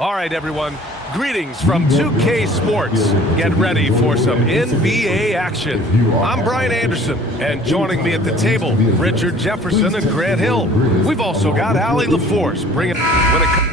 All right, everyone. Greetings from 2K Sports. Get ready for some NBA action. I'm Brian Anderson, and joining me at the table, Richard Jefferson and Grant Hill. We've also got Allie LaForce bringing when it comes.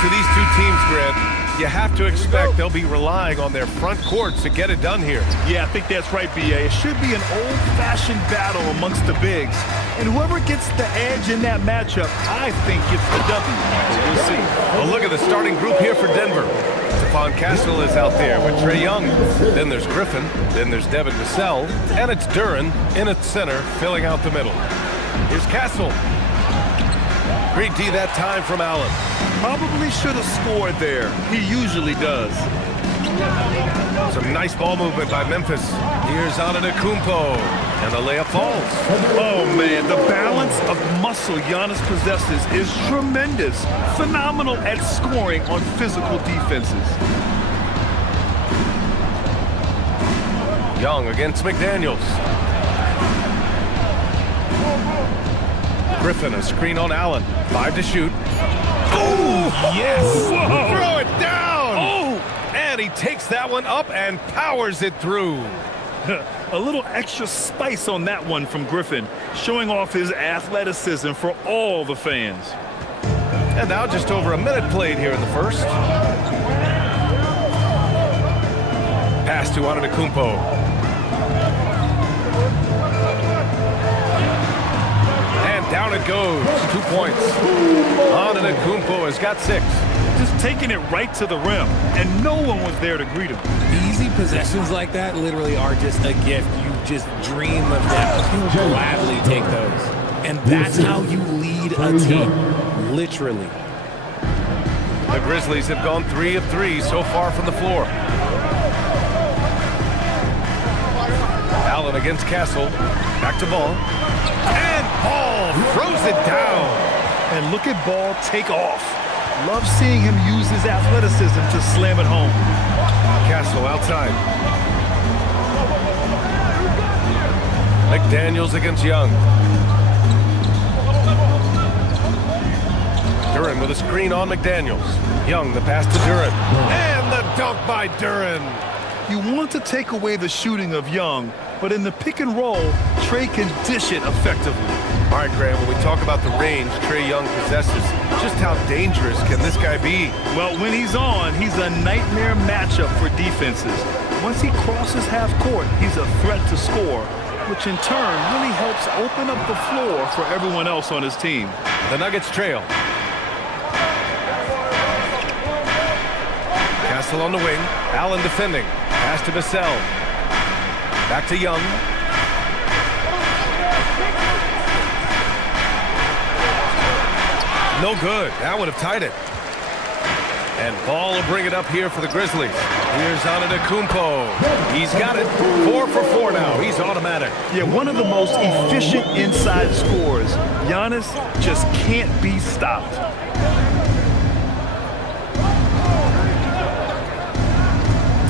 to these two teams, Grant, you have to expect they'll be relying on their front courts to get it done here. Yeah, I think that's right, B.A. It should be an old-fashioned battle amongst the bigs. And whoever gets the edge in that matchup, I think gets the W. We'll see. Well, look at the starting group here for Denver. Stephon Castle is out there with Trae Young. Then there's Griffin. Then there's Devin Vassell. And it's Duren in at center, filling out the middle. Here's Castle. Great D that time from Allen. Probably should have scored there. He usually does. Some nice ball movement by Memphis. Here's Antetokounmpo. And the layup falls. Oh, man, the balance of muscle Giannis possesses is tremendous. Phenomenal at scoring on physical defenses. Young against McDaniels. Griffin, a screen on Allen. 5 to shoot. Oh, yes! Whoa. Throw it down! Oh! And he takes that one up and powers it through. A little extra spice on that one from Griffin, showing off his athleticism for all the fans. And now just over a minute played here in the first. Pass to Antetokounmpo. And down it goes. 2 points. Antetokounmpo has got 6. Just taking it right to the rim, and no one was there to greet him. Easy possessions like that literally are just a gift. You just dream of them. You'll gladly take those. And that's how you lead a team, literally. The Grizzlies have gone 3 of 3 so far from the floor. Allen against Castle. Back to Ball. And Ball throws it down. And look at Ball take off. Love seeing him use his athleticism to slam it home. Castle outside. McDaniels against Young. Duren with a screen on McDaniels. Young, the pass to Duren. And the dunk by Duren. You want to take away the shooting of Young, but in the pick and roll, Trae can dish it effectively. All right, Graham, when we talk about the range Trae Young possesses, just how dangerous can this guy be? Well, when he's on, he's a nightmare matchup for defenses. Once he crosses half court, he's a threat to score, which in turn really helps open up the floor for everyone else on his team. The Nuggets trail. Castle on the wing. Allen defending. Pass to Vassell. Back to Young. No good. That would have tied it. And Ball will bring it up here for the Grizzlies. Here's Antetokounmpo. He's got it. 4 for 4 now. He's automatic. Yeah, one of the most efficient inside scorers. Giannis just can't be stopped.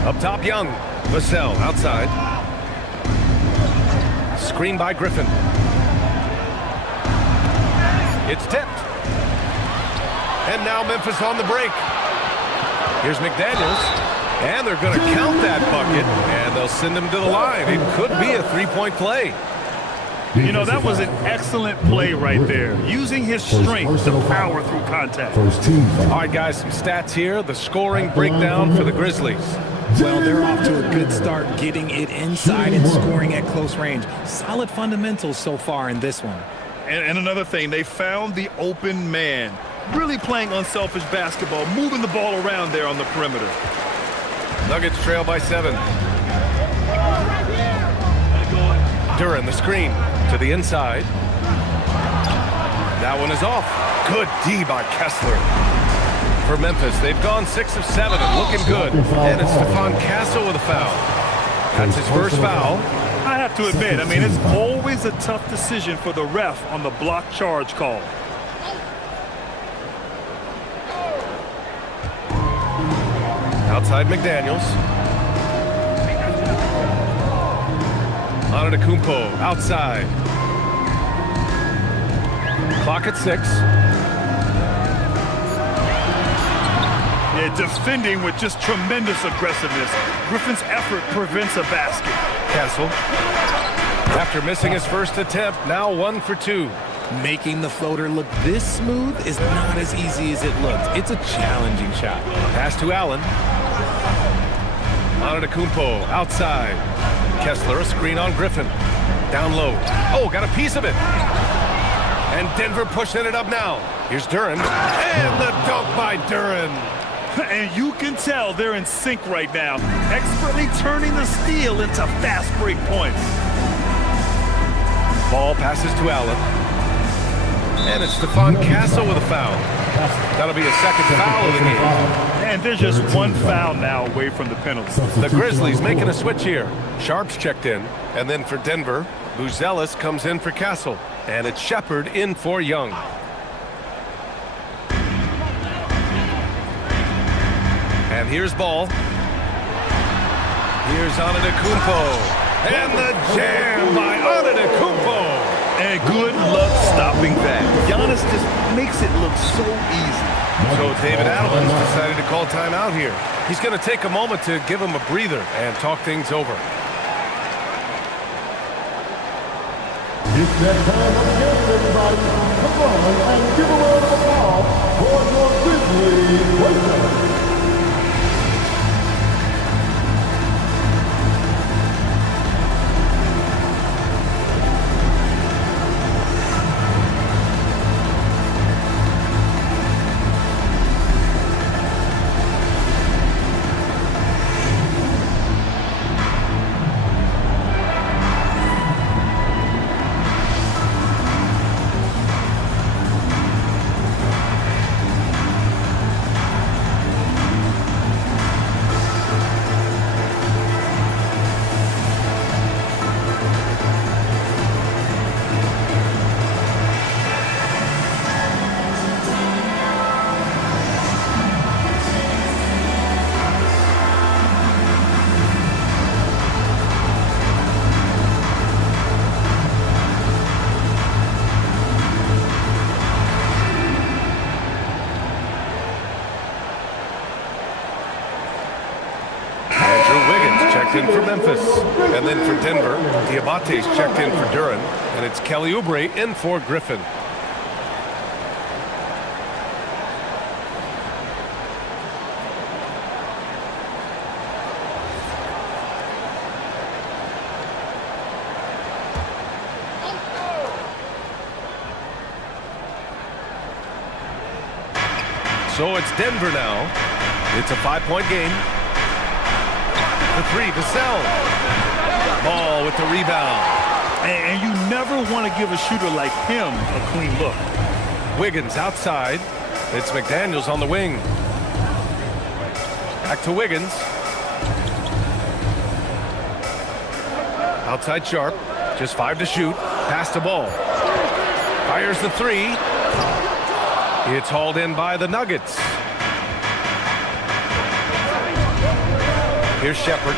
Up top, Young. Vassell outside. Screen by Griffin. It's tipped. And now Memphis on the break. Here's McDaniels. And they're going to count that bucket. And they'll send him to the line. It could be a 3-point play. You know, that was an excellent play right there. Using his strength to power through contact. All right, guys, some stats here. The scoring breakdown for the Grizzlies. Well, they're off to a good start getting it inside and scoring at close range. Solid fundamentals so far in this one. And another thing, they found the open man. Really playing unselfish basketball, moving the ball around there on the perimeter. Nuggets trail by 7. Duren, the screen to the inside. That one is off. Good D by Kessler. For Memphis, they've gone 6 of 7 and looking good. And it's Stephon Castle with a foul. That's his first foul. I have to admit, I mean, it's always a tough decision for the ref on the block charge call. Outside McDaniels. Antetokounmpo outside. Clock at 6. Yeah, defending with just tremendous aggressiveness. Griffin's effort prevents a basket. Castle. After missing his first attempt, now 1 for 2. Making the floater look this smooth is not as easy as it looks. It's a challenging shot. Pass to Allen. Antetokounmpo outside. Kessler, a screen on Griffin. Down low. Oh, got a piece of it. And Denver pushing it up now. Here's Duren. And the dunk by Duren. And you can tell they're in sync right now, expertly turning the steal into fast break points. Ball passes to Allen. And it's Stephon Castle with a foul. That'll be a second foul of the game. And there's just one foul now away from the penalty. The Grizzlies making a switch here. Sharp's checked in. And then for Denver, Buzelis comes in for Castle. And it's Shepard in for Young. And here's Ball. Here's Antetokounmpo. And the jam by Antetokounmpo. And good luck stopping that. Giannis just makes it look so easy. So David Adelman's decided to call timeout here. He's going to take a moment to give him a breather and talk things over. It's that time of the game, everybody. Come on and give a round of applause for your Grizzlies Racers. In for Memphis. And then for Denver, Diabate's checked in for Duren. And it's Kelly Oubre in for Griffin. So it's Denver now. It's a 5-point game. The three to Sell. Ball with the rebound. And you never want to give a shooter like him a clean look. Wiggins outside. It's McDaniels on the wing. Back to Wiggins. Outside Sharp. Just 5 to shoot. Pass the ball. Fires the three. It's hauled in by the Nuggets. Here's Shepard.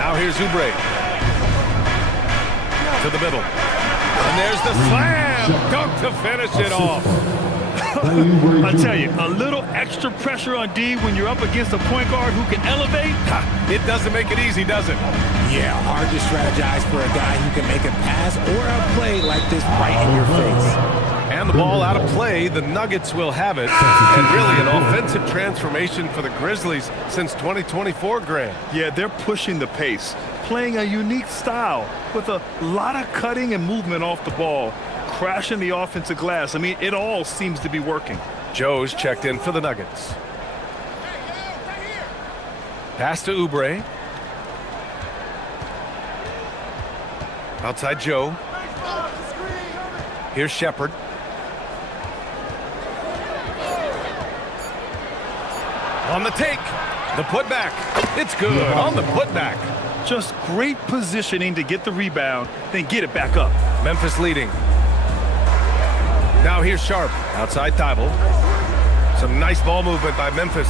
Now here's Oubre. To the middle. And there's the slam dunk to finish it off. I tell you, a little extra pressure on D when you're up against a point guard who can elevate. It doesn't make it easy, does it? Yeah, hard to strategize for a guy who can make a pass or a play like this right in your face. And the ball out of play, the Nuggets will have it. And really an offensive transformation for the Grizzlies since 2024, Grant. Yeah, they're pushing the pace, playing a unique style with a lot of cutting and movement off the ball, crashing the offensive glass. I mean, it all seems to be working. Joe's checked in for the Nuggets. Pass to Oubre. Outside Joe. Here's Shepard. On the take, the putback. It's good on the putback. Just great positioning to get the rebound, then get it back up. Memphis leading. Now here's Sharp, outside Thibault. Some nice ball movement by Memphis.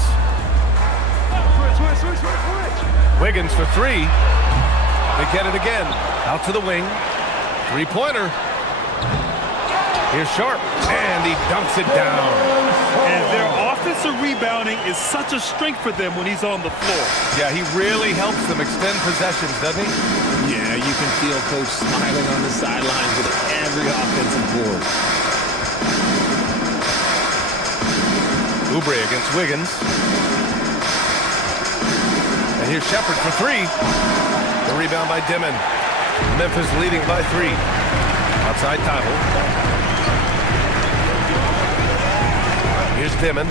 Wiggins for three. They get it again. Out to the wing. Three-pointer. Here's Sharp, and he dunks it down. And their offensive rebounding is such a strength for them when he's on the floor. Yeah, he really helps them extend possessions, doesn't he? Yeah, you can feel Coach smiling on the sidelines with every offensive board. Oubre against Wiggins. And here's Shepard for three. The rebound by Dimon. Memphis leading by 3. Outside Tyler. Here's Dimon.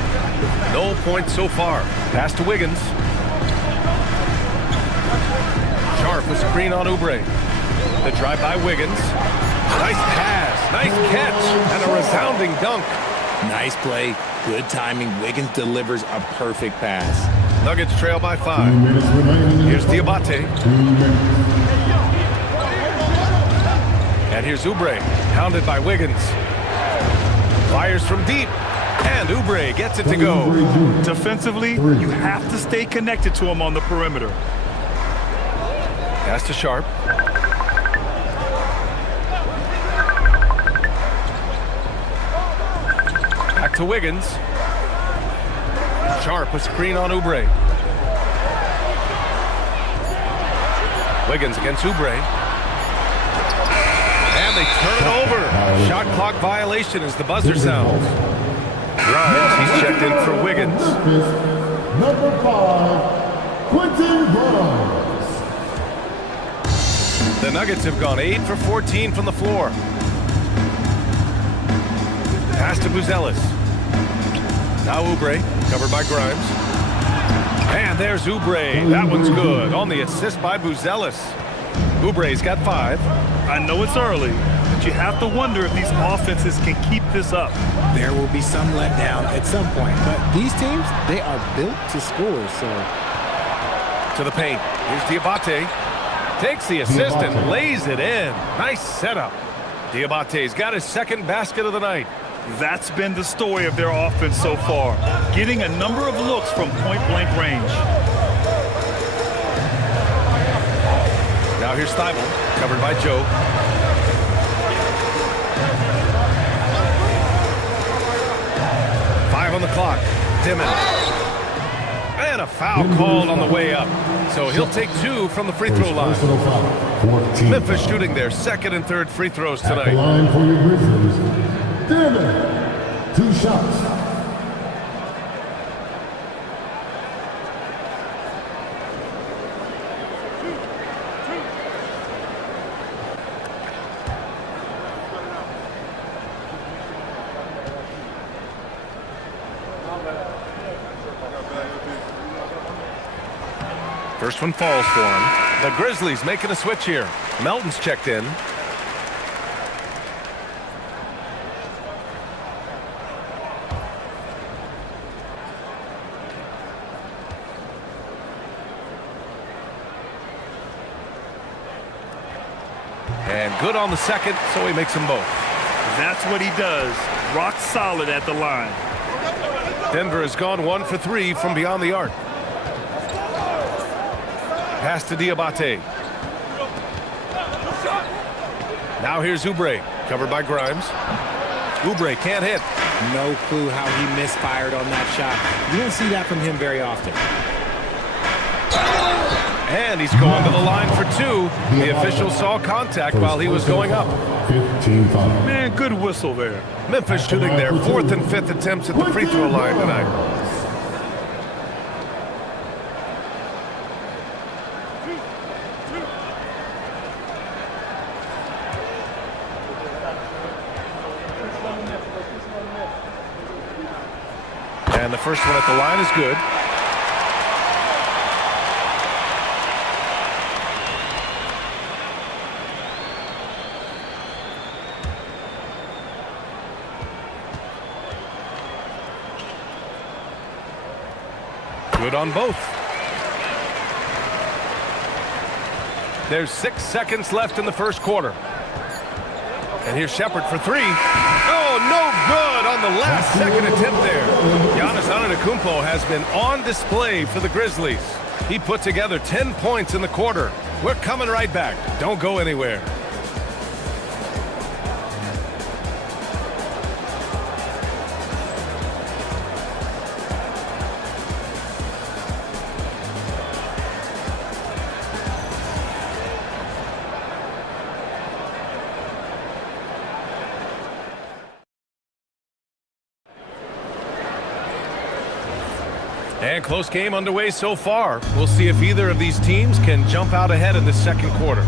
No points so far. Pass to Wiggins. Sharp with screen on Oubre. The drive by Wiggins. Nice pass. Nice catch. And a resounding dunk. Nice play. Good timing. Wiggins delivers a perfect pass. Nuggets trail by 5. Here's Diabate. And here's Oubre. Hounded by Wiggins. Fires from deep. And Oubre gets it to go. Defensively, you have to stay connected to him on the perimeter. Pass to Sharp. Back to Wiggins. Sharp a screen on Oubre. Wiggins against Oubre. And they turn it over. Shot clock violation as the buzzer sounds. Grimes, he's checked in for Wiggins. Number 5, Quentin Grimes. The Nuggets have gone 8 for 14 from the floor. Pass to Buzelis. Now Oubre, covered by Grimes. And there's Oubre. That one's good. On the assist by Buzelis. Oubre's got 5. I know it's early, but you have to wonder if these offenses can keep this up. There will be some letdown at some point, but these teams, they are built to score, so. To the paint. Here's Diabate. Takes the assist and lays it in. Nice setup. Diabate's got his second basket of the night. That's been the story of their offense so far, getting a number of looks from point-blank range. Now here's Thibault, covered by Joe. Five on the clock. Dimon. And a foul called on the way up. So he'll take 2 from the free throw line. Memphis shooting their second and third free throws At the tonight. line for your Grizzlies. Dimon. 2 shots. First one falls for him. The Grizzlies making a switch here. Melton's checked in. And good on the second, so he makes them both. That's what he does. Rock solid at the line. Denver has gone 1 for 3 from beyond the arc. Pass to Diabate. Now here's Oubre, covered by Grimes. Oubre can't hit. No clue how he misfired on that shot. You don't see that from him very often. And he's going to the line for 2. The official saw contact while he was going up. 15-5. Man, good whistle there. Memphis shooting their 4th and 5th attempts at the free throw line tonight. And the first one at the line is good. Good on both. There's 6 seconds left in the first quarter. And here's Shepard for 3. Oh, no good on the last second attempt there. Giannis Antetokounmpo has been on display for the Grizzlies. He put together 10 points in the quarter. We're coming right back. Don't go anywhere. And close game underway so far. We'll see if either of these teams can jump out ahead in the second quarter.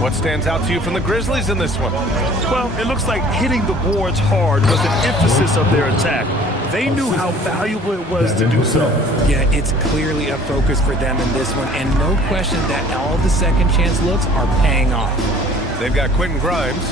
What stands out to you from the Grizzlies in this one? Well, it looks like hitting the boards hard was an emphasis of their attack. They knew how valuable it was to do so. Yeah, it's clearly a focus for them in this one, and no question that all the second chance looks are paying off. They've got Quentin Grimes.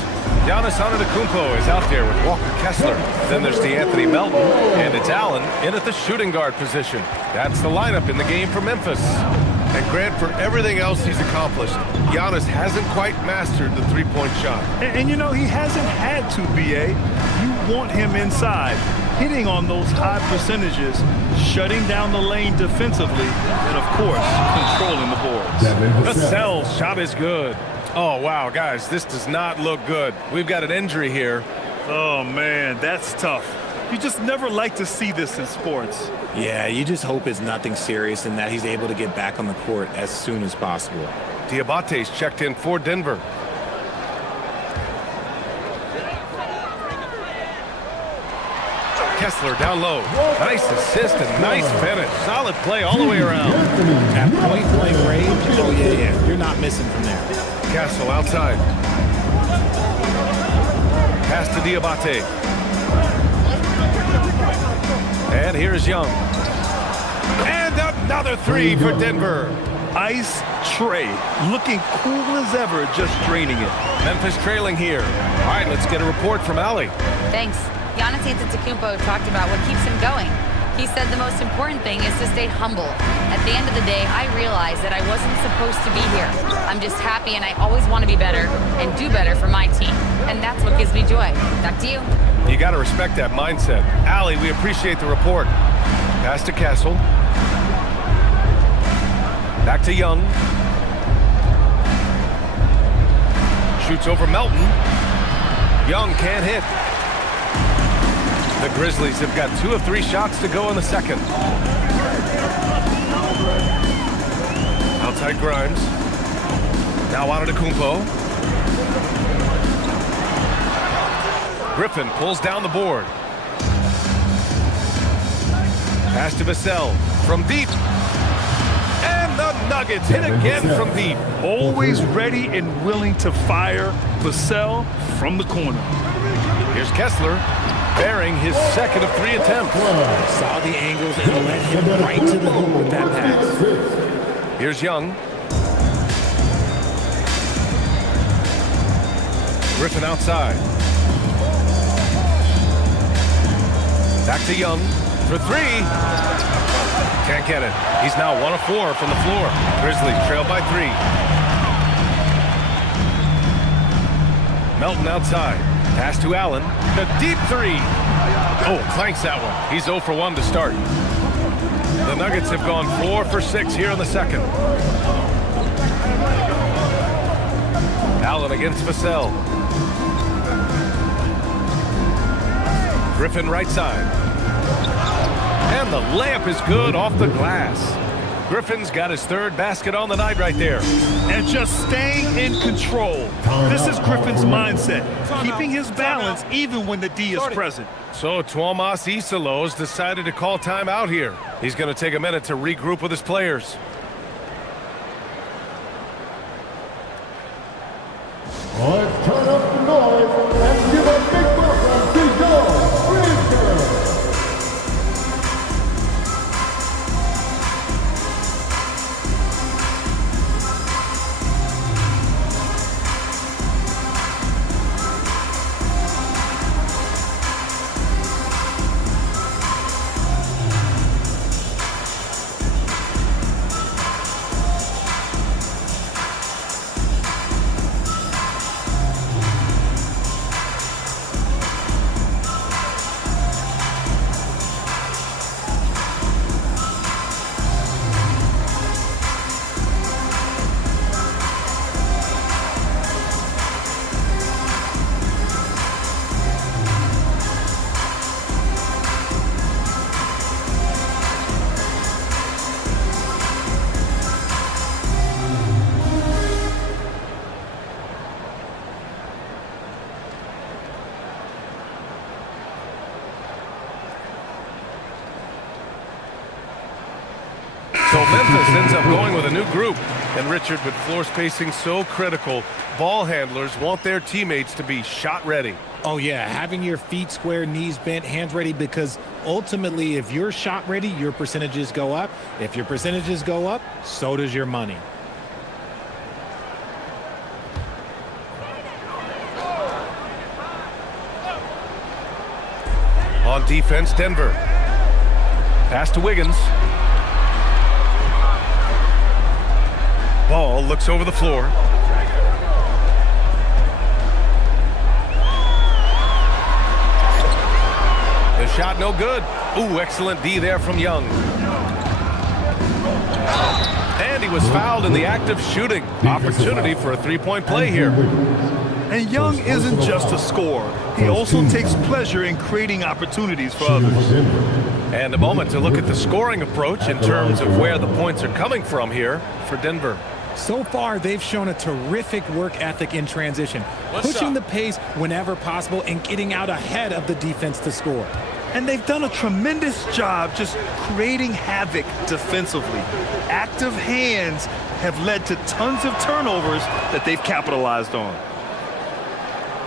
Giannis Antetokounmpo is out there with Walker Kessler. Then there's DeAnthony Melton, and it's Allen in at the shooting guard position. That's the lineup in the game for Memphis. And Grant, for everything else he's accomplished, Giannis hasn't quite mastered the three-point shot. And you know, he hasn't had to, B.A. You want him inside, hitting on those high percentages, shutting down the lane defensively, and, of course, controlling the boards. Vassell's shot is good. Oh, wow, guys, this does not look good. We've got an injury here. Oh, man, that's tough. You just never like to see this in sports. Yeah, you just hope it's nothing serious and that he's able to get back on the court as soon as possible. Diabate's checked in for Denver. Kessler down low. Nice assist and nice finish. Solid play all the way around. At point-blank range, oh, yeah. You're not missing from there. Castle outside. Pass to Diabate. And here's Young. And another three for Denver. Ice tray, looking cool as ever, just draining it. Memphis trailing here. All right, let's get a report from Allie. Thanks. Giannis Antetokounmpo talked about what keeps him going. He said the most important thing is to stay humble. At the end of the day, I realized that I wasn't supposed to be here. I'm just happy, and I always want to be better and do better for my team. And that's what gives me joy. Back to you. You got to respect that mindset. Allie, we appreciate the report. Pass to Castle. Back to Young. Shoots over Melton. Young can't hit. The Grizzlies have got 2 of 3 shots to go in the second. Outside Grimes. Now Antetokounmpo. Griffin pulls down the board. Pass to Vassell from deep. And the Nuggets hit again from deep. Always ready and willing to fire. Vassell from the corner. Here's Kessler, bearing his second of 3 attempts. Saw the angles and led him right to the hoop with that pass. Here's Young. Griffin outside. Back to Young for 3. Can't get it. He's now 1 of 4 from the floor. Grizzlies trail by 3. Melton outside. Pass to Allen. The deep 3. Oh, clanks that one. He's 0 for 1 to start. The Nuggets have gone 4 for 6 here in the second. Allen against Vassell. Griffin right side. And the layup is good off the glass. Griffin's got his 3rd basket on the night right there. And just staying in control. This is Griffin's mindset, keeping his balance even when the D is present. So Tuomas Isalos decided to call timeout here. He's going to take a minute to regroup with his players. Let's turn up the noise and give a big welcome to your Grizzlies. Memphis ends up going with a new group. And Richard, with floor spacing so critical, ball handlers want their teammates to be shot ready. Oh, yeah, having your feet square, knees bent, hands ready, because ultimately, if you're shot ready, your percentages go up. If your percentages go up, so does your money. On defense, Denver. Pass to Wiggins. Ball looks over the floor. The shot no good. Ooh, excellent D there from Young. And he was fouled in the act of shooting. Opportunity for a three-point play here. And Young isn't just a scorer. He also takes pleasure in creating opportunities for others. And a moment to look at the scoring approach in terms of where the points are coming from here for Denver. So far, they've shown a terrific work ethic in transition, pushing the pace whenever possible and getting out ahead of the defense to score. And they've done a tremendous job just creating havoc defensively. Active hands have led to tons of turnovers that they've capitalized on.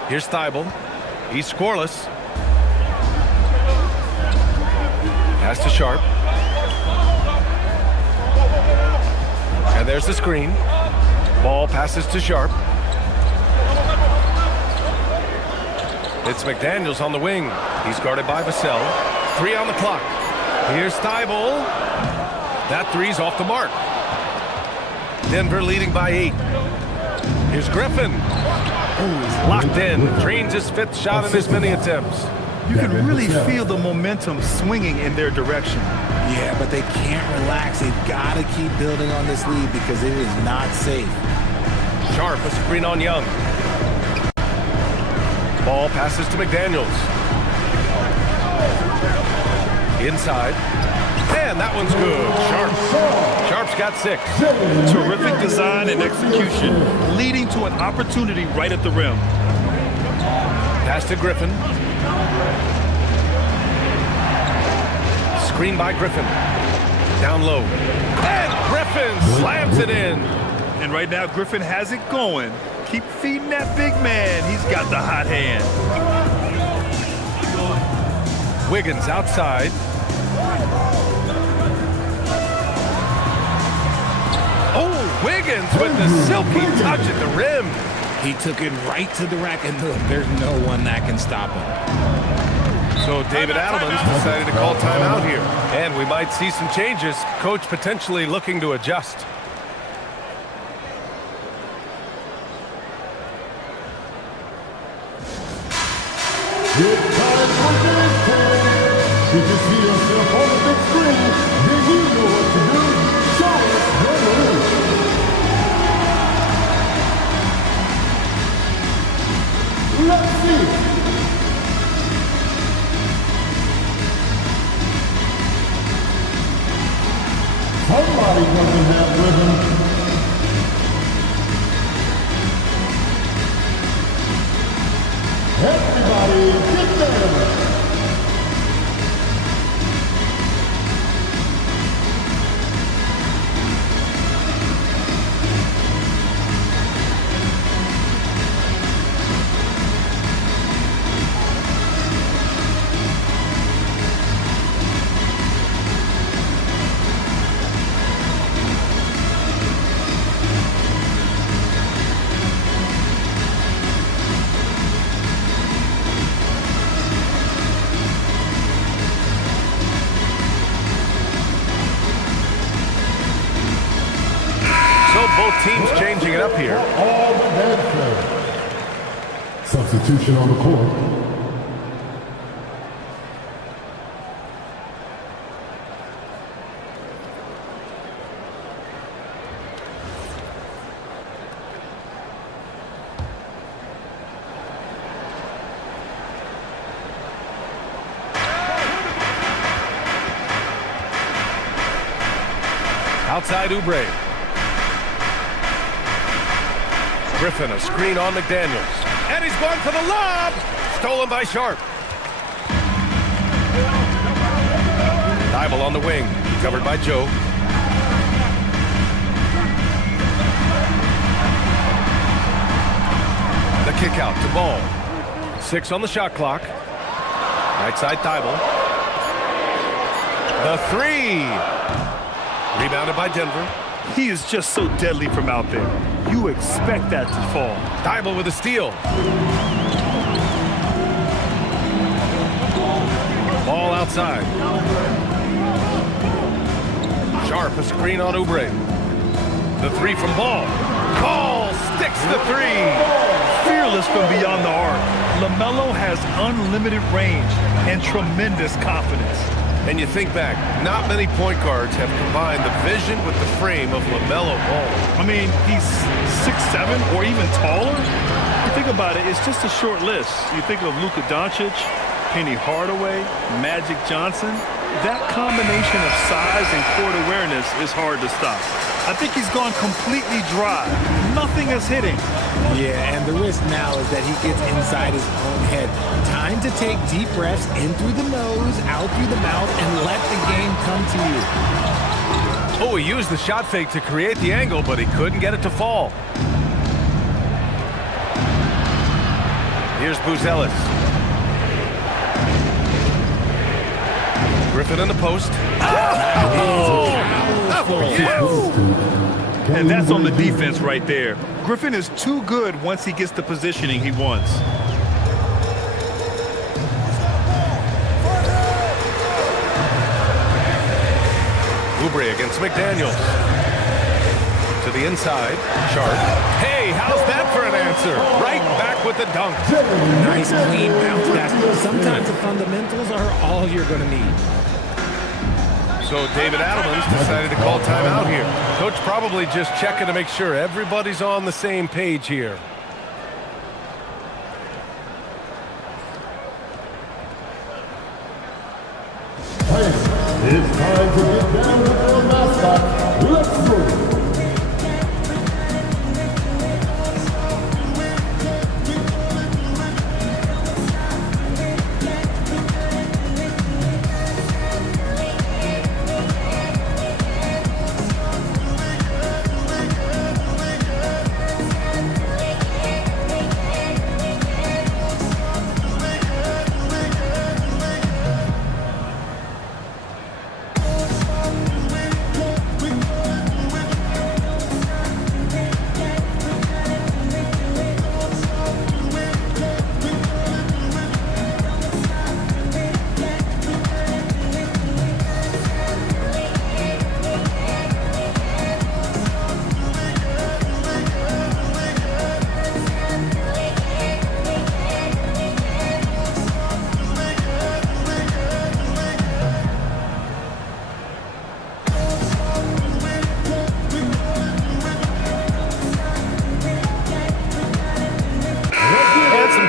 Here's Thibault. He's scoreless. Pass to Sharp. And there's the screen. Ball passes to Sharp. It's McDaniels on the wing. He's guarded by Vassell. 3 on the clock. Here's Thibault. That three's off the mark. Denver leading by 8. Here's Griffin. Ooh, he's locked in. Drains his 5th shot in as many attempts. You can really feel the momentum swinging in their direction. Yeah, but they can't relax. They've got to keep building on this lead because it is not safe. Sharp, a screen on Young. Ball passes to McDaniels. Inside. And that one's good. Sharp. Sharp's got 6. Terrific design and execution, leading to an opportunity right at the rim. Pass to Griffin. Screen by Griffin. Down low. And Griffin slams it in. And right now, Griffin has it going. Keep feeding that big man. He's got the hot hand. Wiggins outside. Oh, Wiggins with the silky touch at the rim. He took it right to the rack, and look, there's no one that can stop him. So David Adelman's decided to call timeout here. And we might see some changes. Coach potentially looking to adjust. It's time for game time. Did you see yourself on the big screen? Then you know what to do. Show us your move. Let's see. Somebody doesn't have rhythm. Everybody get there. Both teams changing it up here. All the dancers. Substitution on the court. Outside Oubre. Griffin, a screen on McDaniels. And he's going for the lob! Stolen by Sharp. Thibault on the wing, covered by Joe. kick out to Ball. 6 on the shot clock. Right side Thibault. The 3. Rebounded by Denver. He is just so deadly from out there. You expect that to fall. Thibault with a steal. Ball outside. Sharp, a screen on Oubre. The 3 from Ball. Ball sticks the 3. Fearless from beyond the arc. LaMelo has unlimited range and tremendous confidence. And you think back, not many point guards have combined the vision with the frame of LaMelo Ball. I mean, he's 6'7" or even taller. You think about it, it's just a short list. You think of Luka Doncic, Penny Hardaway, Magic Johnson. That combination of size and court awareness is hard to stop. I think he's gone completely dry. Nothing is hitting. Yeah, and the risk now is that he gets inside his own head. Time to take deep breaths in through the nose, out through the mouth, and let the game come to you. Oh, he used the shot fake to create the angle, but he couldn't get it to fall. Here's Buzelis. Griffin in the post. Oh! And that's on the defense right there. Griffin is too good once he gets the positioning he wants. Oubre against McDaniels. To the inside. Sharp. Hey, how's that for an answer? Right back with the dunk. Nice clean bounce pass. Sometimes the fundamentals are all you're going to need. So David Adelman's decided to call timeout here. Coach probably just checking to make sure everybody's on the same page here. It's time to get down with our mascot. Let's go.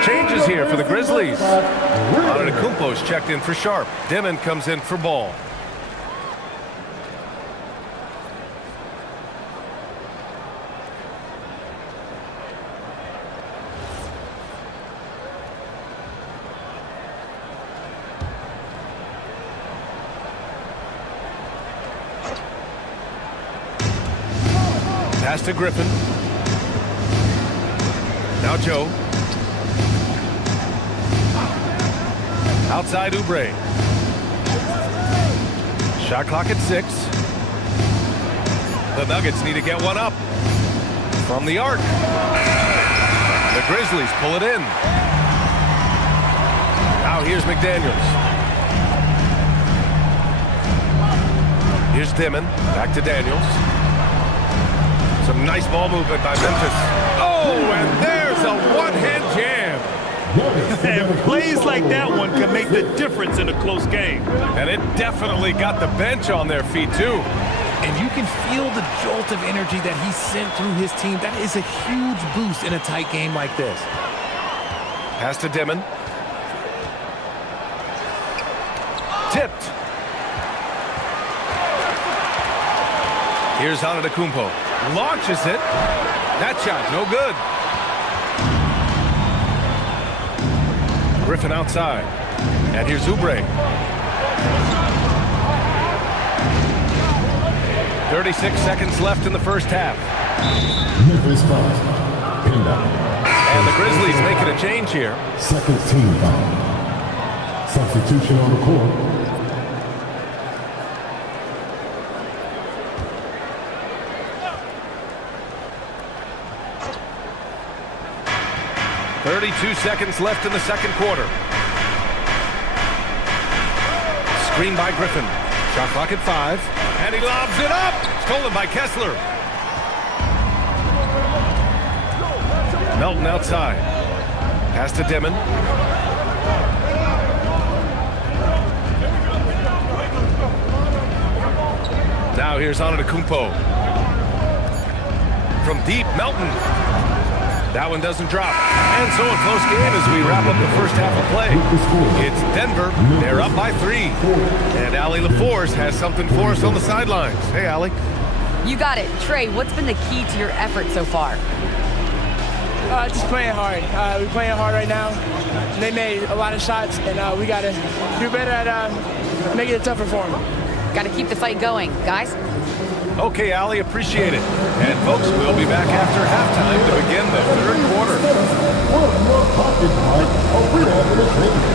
Changes here for the Grizzlies. Antetokounmpo's checked in for Sharp. Dimon comes in for Ball. Pass to Griffin. Now Joe. Outside Oubre. Shot clock at 6. The Nuggets need to get one up. From the arc. The Grizzlies pull it in. Now here's McDaniels. Here's Dimon. Back to Daniels. Some nice ball movement by Memphis. Oh, and there's a one-hand jam. And plays like that one can make the difference in a close game. And it definitely got the bench on their feet, too. And you can feel the jolt of energy that he sent through his team. That is a huge boost in a tight game like this. Pass to Dimon. Tipped. Here's Antetokounmpo. Launches it. That shot, no good. Griffin outside. And here's Oubre. 36 seconds left in the first half. Memphis foul. Pin down. And the Grizzlies making a change here. Second team foul. Substitution on the court. .32 seconds left in the second quarter. Screen by Griffin. Shot clock at 5. And he lobs it up. Stolen by Kessler. Melton outside. Pass to Demon. Now here's Antetokounmpo. From deep, Melton. That one doesn't drop. And so a close game as we wrap up the first half of play. It's Denver. They're up by 3. And Allie LaForce has something for us on the sidelines. Hey, Allie. You got it. Trey, what's been the key to your effort so far? Just playing hard. We're playing hard right now. They made a lot of shots, and we got to do better at making it tougher for them. Got to keep the fight going. Guys? Okay, Allie, appreciate it. And folks, we'll be back after halftime to begin the third quarter. What more pocket fight are we having a drink?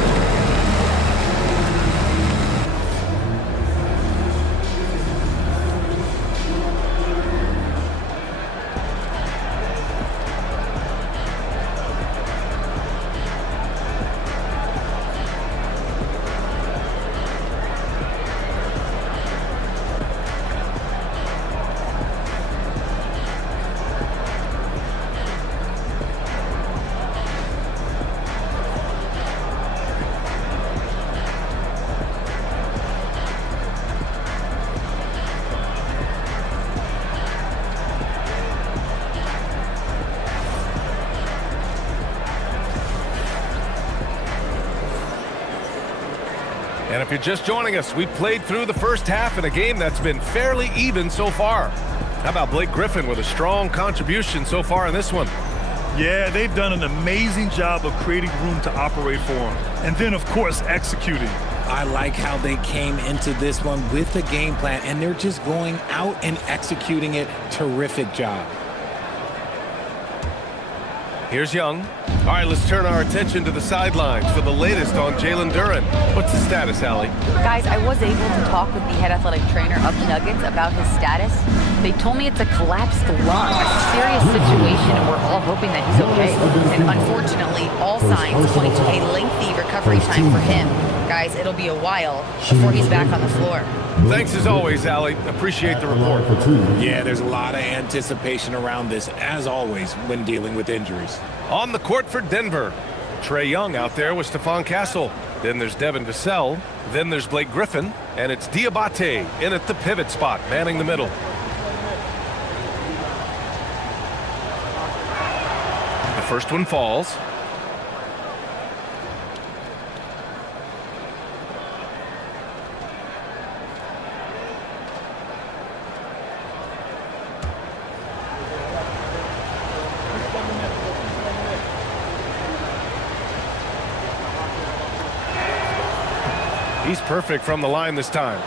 And if you're just joining us, we played through the first half in a game that's been fairly even so far. How about Blake Griffin with a strong contribution so far in this one? Yeah, they've done an amazing job of creating room to operate for him. And then, of course, executing. I like how they came into this one with a game plan, and they're just going out and executing it. Terrific job. Here's Young. All right, let's turn our attention to the sidelines for the latest on Jalen Duren. What's the status, Allie? Guys, I was able to talk with the head athletic trainer of the Nuggets about his status. They told me it's a collapsed lung, a serious situation, and we're all hoping that he's okay. And unfortunately, all signs point to a lengthy recovery time for him. Guys, it'll be a while before he's back on the floor. Thanks as always, Allie. Appreciate the report. Yeah, there's a lot of anticipation around this, as always, when dealing with injuries. On the court for Denver, Trae Young out there with Stephon Castle. Then there's Devin Vassell. Then there's Blake Griffin. And it's Diabate in at the pivot spot, manning the middle. The first one falls. He's perfect from the line this time.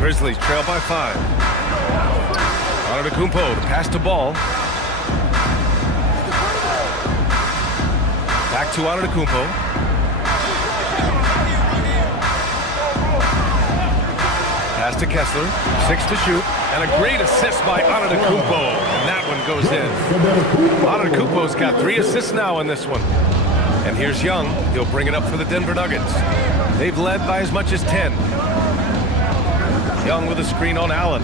Grizzlies trail by 5. Antetokounmpo to pass to Ball. Back to Antetokounmpo. Pass to Kessler. 6 to shoot. And a great assist by Antetokounmpo. And that one goes in. Antetokounmpo's got 3 assists now in this one. And here's Young. He'll bring it up for the Denver Nuggets. They've led by as much as 10. Young with a screen on Allen.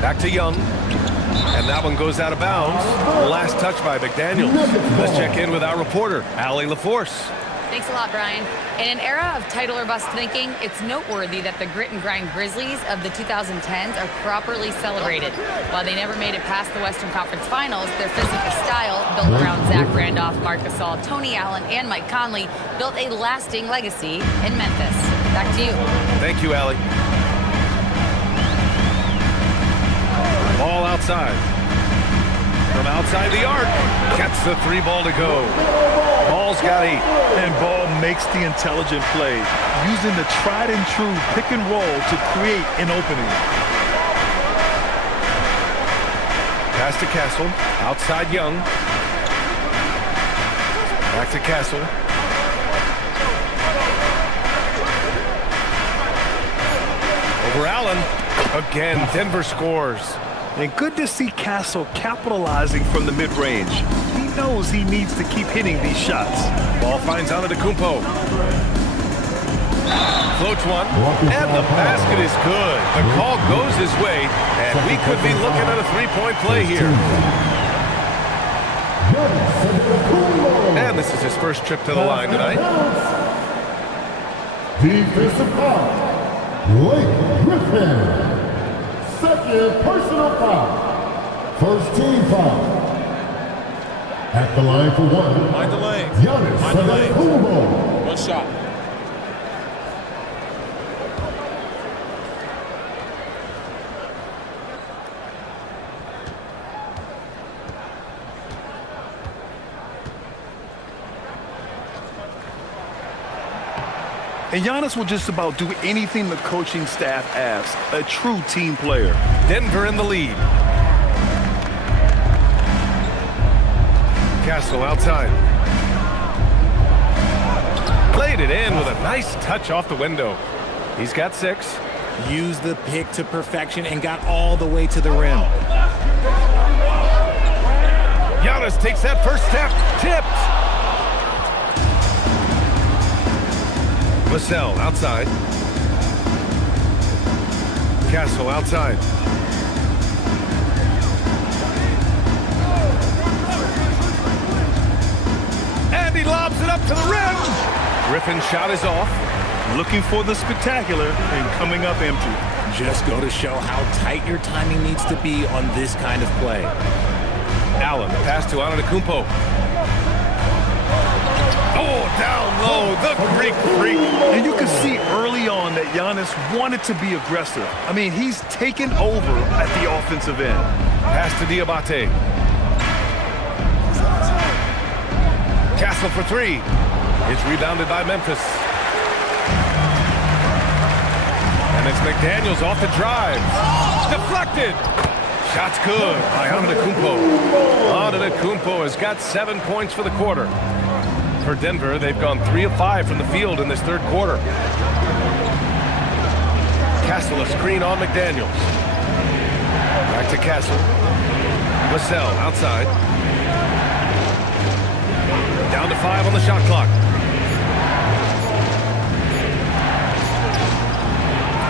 Back to Young. And that one goes out of bounds. Last touch by McDaniels. Let's check in with our reporter, Allie LaForce. Thanks a lot, Brian. In an era of title or bust thinking, it's noteworthy that the grit and grind Grizzlies of the 2010s are properly celebrated. While they never made it past the Western Conference Finals, their physical style, built around Zach Randolph, Marc Gasol, Tony Allen, and Mike Conley, built a lasting legacy in Memphis. Back to you. Thank you, Allie. Ball outside. From outside the arc, gets the 3 ball to go. Ball's got 8. And Ball makes the intelligent play, using the tried and true pick and roll to create an opening. Pass to Castle. Outside Young. Back to Castle. Over Allen. Again, Denver scores. And good to see Castle capitalizing from the mid-range. He knows he needs to keep hitting these shots. Ball finds Antetokounmpo. Floats one, and the basket is good. The call goes his way, and we could be looking at a three-point play here. And this is his first trip to the line tonight. Defensive foul. Blake Griffin. Second personal foul. First team foul. At the line for one. Mind the lane. Giannis Antetokounmpo. One shot. And Giannis will just about do anything the coaching staff asks. A true team player. Denver in the lead. Castle outside. Played it in with a nice touch off the window. He's got 6. Used the pick to perfection and got all the way to the rim. Giannis takes that first step. Tipped. Vassell outside. Castle outside. And he lobs it up to the rim. Griffin's shot is off. Looking for the spectacular and coming up empty. Just go to show how tight your timing needs to be on this kind of play. Allen, pass to Antetokounmpo. Oh, down low, the Greek freak. And you can see early on that Giannis wanted to be aggressive. I mean, he's taken over at the offensive end. Pass to Diabate. Castle for 3. It's rebounded by Memphis. And it's McDaniels off the drive. Deflected. Shot's good by Antetokounmpo. Antetokounmpo has got 7 points for the quarter. For Denver, they've gone 3 of 5 from the field in this third quarter. Castle a screen on McDaniels. Back to Castle. Vassell outside. Down to 5 on the shot clock.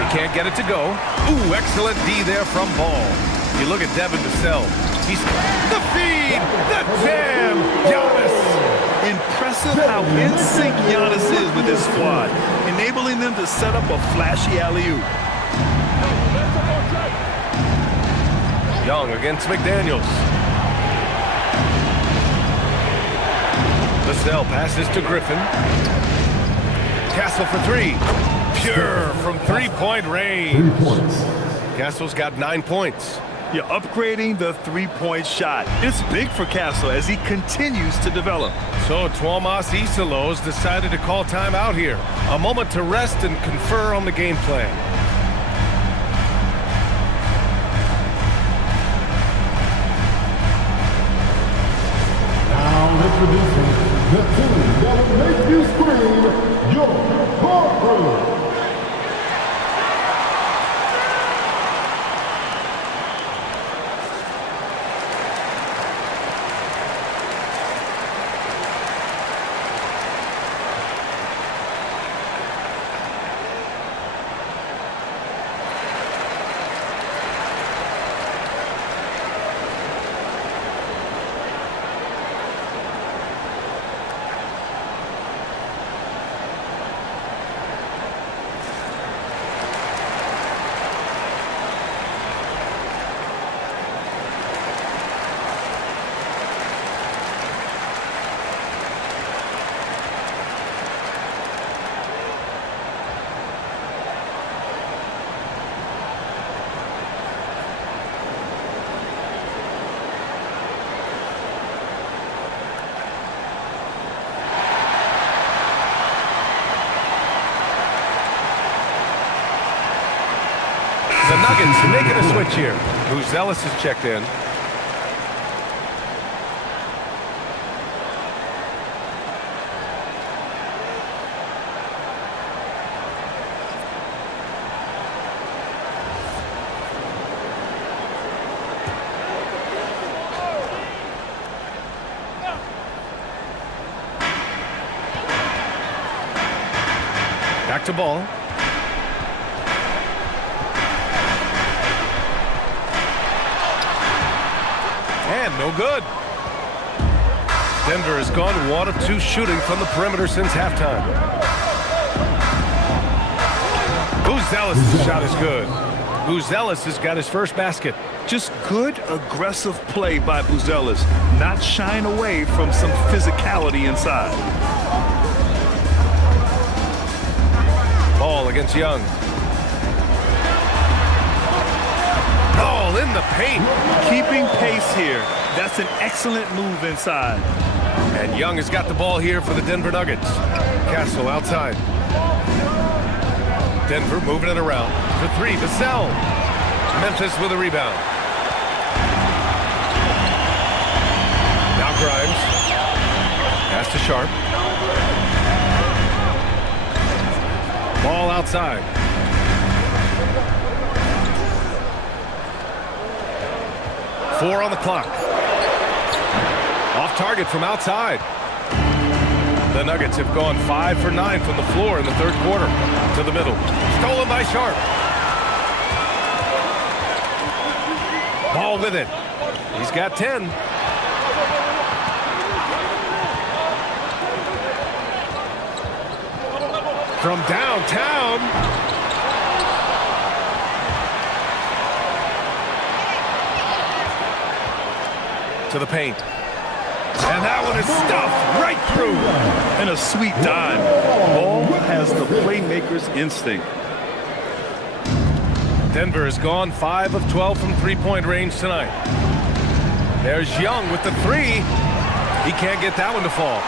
He can't get it to go. Ooh, excellent D there from Ball. You look at Devin Vassell. He's the feed, the jam, Giannis. Impressive how in sync Giannis is with his squad, enabling them to set up a flashy alley-oop. Young against McDaniels. Vassell passes to Griffin. Castle for 3. Pure from three-point range. 3 points. Castle's got 9 points. You're upgrading the three-point shot. It's big for Castle as he continues to develop. So Tuomas Isalos decided to call timeout here. A moment to rest and confer on the game plan. Now introducing the team that will make you scream your courtroom. The Nuggets making a switch here. Ellis has checked in. Back to ball. And no good. Denver has gone 1 of 2 shooting from the perimeter since halftime. Buzelis' shot is good. Buzelis has got his first basket. Just good, aggressive play by Buzelis, not shying away from some physicality inside. Ball against Young. Ball in the paint. Keeping pace here. That's an excellent move inside. And Young has got the ball here for the Denver Nuggets. Castle outside. Denver moving it around. For 3, Vassell. Memphis with a rebound. Now Grimes. Pass to Sharp. Ball outside. Four on the clock. Off target from outside. The Nuggets have gone 5 for 9 from the floor in the third quarter. To the middle. Stolen by Sharp. Ball with it. He's got 10. From downtown. To the paint. And that one is stuffed right through. And a sweet dime. Ball has the playmaker's instinct. Denver has gone 5 of 12 from three-point range tonight. There's Young with the 3. He can't get that one to fall.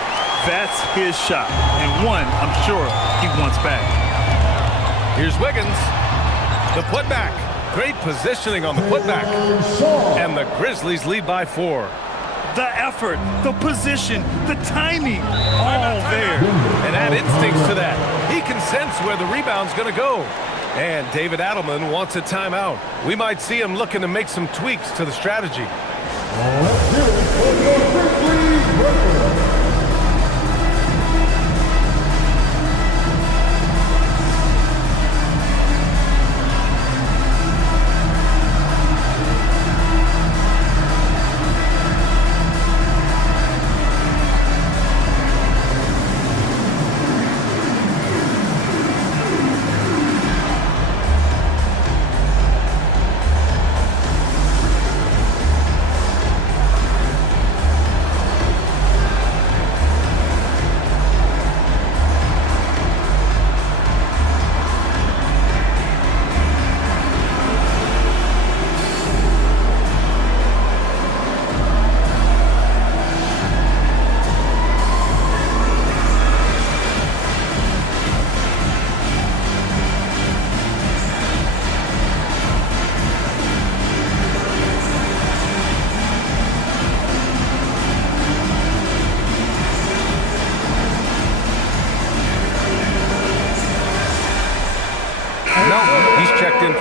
That's his shot. And one, I'm sure, he wants back. Here's Wiggins. The putback. Great positioning on the putback. And the Grizzlies lead by 4. The effort, the position, the timing, all there. And add instincts to that. He can sense where the rebound's going to go. And David Adelman wants a timeout. We might see him looking to make some tweaks to the strategy. Let's do it for your Grizzlies record.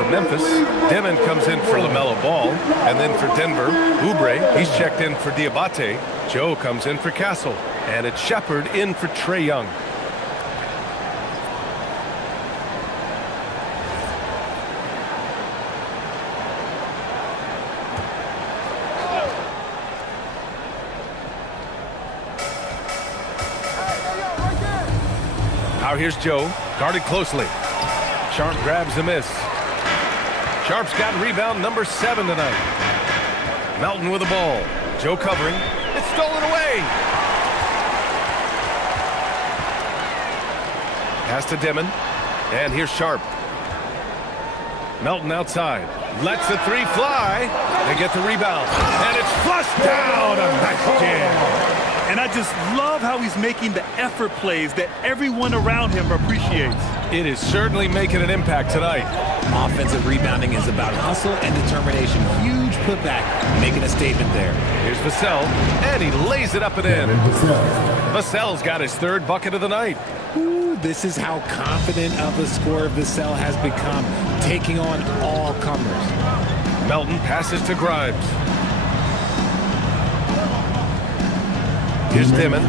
Memphis. Demon comes in for LaMelo Ball. And then for Denver, Oubre. He's checked in for Diabate. Joe comes in for Castle. And it's Shepard in for Trae Young. Now here's Joe, guarded closely. Sharp grabs a miss. Sharp's got rebound number 7 tonight. Melton with the ball. Joe covering. It's stolen away. Pass to Demon. And here's Sharp. Melton outside. Lets the 3 fly. They get the rebound. And it's flushed down. A nice jam. And I just love how he's making the effort plays that everyone around him appreciates. It is certainly making an impact tonight. Offensive rebounding is about hustle and determination. Huge putback, making a statement there. Here's Vassell, and he lays it up and in. Vassell's got his 3rd bucket of the night. Ooh, this is how confident of a scorer Vassell has become, taking on all comers. Melton passes to Grimes. Here's Demon.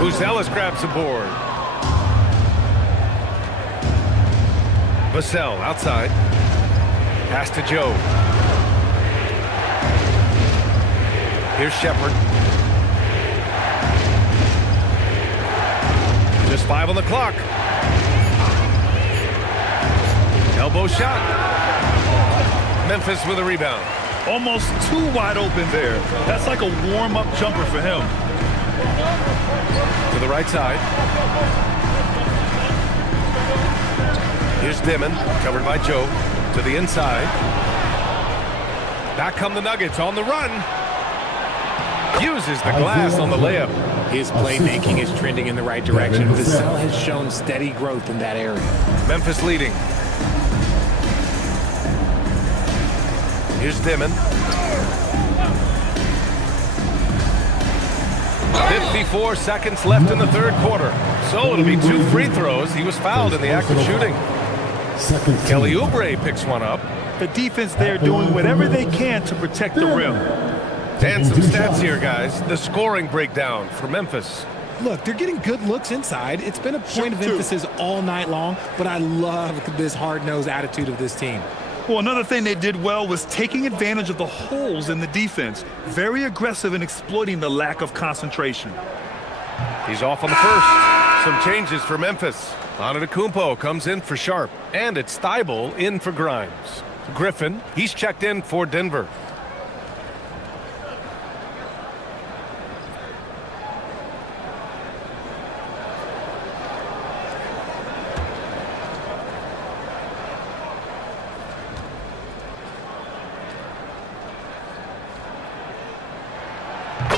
Buzelis grabs the board. Vassell outside. Pass to Joe. Here's Shepard. Just 5 on the clock. Elbow shot. Memphis with a rebound. Almost too wide open there. That's like a warm-up jumper for him. To the right side. Here's Dimon, covered by Joe. To the inside. Back come the Nuggets on the run. Uses the glass on the layup. His playmaking is trending in the right direction. Vassell has shown steady growth in that area. Memphis leading. Here's Dimon. 54 seconds left in the third quarter. So it'll be 2 free throws. He was fouled in the act of shooting. Kelly Oubre picks one up. The defense there doing whatever they can to protect the rim. And some stats here, guys. The scoring breakdown for Memphis. Look, they're getting good looks inside. It's been a point of emphasis all night long, but I love this hard-nosed attitude of this team. Well, another thing they did well was taking advantage of the holes in the defense. Very aggressive in exploiting the lack of concentration. He's off on the first. Some changes for Memphis. Antetokounmpo comes in for Sharp, and it's Thibault in for Grimes. Griffin, he's checked in for Denver.